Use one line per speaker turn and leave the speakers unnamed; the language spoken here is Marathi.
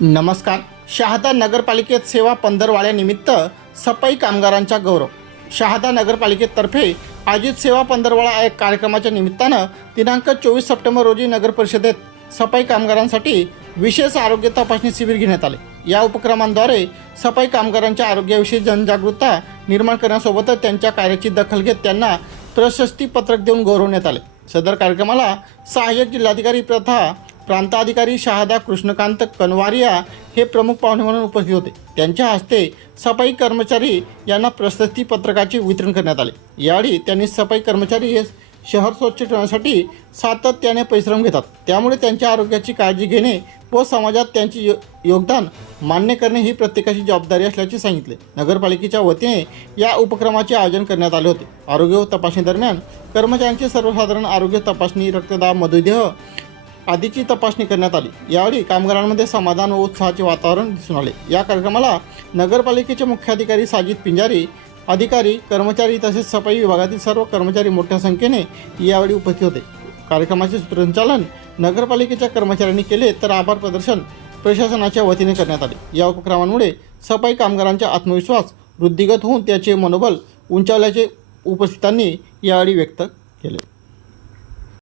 नमस्कार. शहादा नगरपालिकेत सेवा पंधरवाड्यानिमित्त सफाई कामगारांचा गौरव. शहादा नगरपालिकेतर्फे आयोजित सेवा पंधरवाडा या कार्यक्रमाच्या निमित्तानं दिनांक चोवीस सप्टेंबर रोजी नगर परिषदेत सफाई कामगारांसाठी विशेष आरोग्य तपासणी शिबिर घेण्यात आले. या उपक्रमांद्वारे सफाई कामगारांच्या आरोग्याविषयी जनजागरूकता निर्माण करण्यासोबतच त्यांच्या कार्याची दखल घेत त्यांना प्रशस्ती पत्रक देऊन गौरवण्यात आले. सदर कार्यक्रमाला सहाय्यक जिल्हाधिकारी प्रथा प्रांताधिकारी शहादा कृष्णकांत कनवारिया हे प्रमुख पाहुणे म्हणून उपस्थित होते. त्यांच्या हस्ते सफाई कर्मचारी यांना प्रशस्ती पत्रकाचे वितरण करण्यात आले. यावेळी त्यांनी सफाई कर्मचारी हे शहर स्वच्छ ठेवण्यासाठी सातत्याने परिश्रम घेतात. त्यामुळे त्यांच्या आरोग्याची काळजी घेणे व समाजात त्यांचे यो योगदान मान्य करणे ही प्रत्येकाची जबाबदारी असल्याचे सांगितले. नगरपालिकेच्या वतीने या उपक्रमाचे आयोजन करण्यात आले होते. आरोग्य व दरम्यान कर्मचाऱ्यांचे सर्वसाधारण आरोग्य तपासणी रक्तदाब मधुदेह आदीची तपासणी करण्यात आली. यावेळी कामगारांमध्ये समाधान व उत्साहाचे वातावरण दिसून आले. या कार्यक्रमाला नगरपालिकेचे मुख्याधिकारी साजिद पिंजारी अधिकारी कर्मचारी तसेच सफाई विभागातील सर्व कर्मचारी मोठ्या संख्येने यावेळी उपस्थित होते. कार्यक्रमाचे सूत्रसंचालन नगरपालिकेच्या कर्मचाऱ्यांनी केले तर आभार प्रदर्शन प्रशासनाच्या वतीने करण्यात आले. या उपक्रमांमुळे सफाई कामगारांचा आत्मविश्वास वृद्धिगत होऊन त्याचे मनोबल उंचावल्याचे उपस्थितांनी यावेळी व्यक्त केले.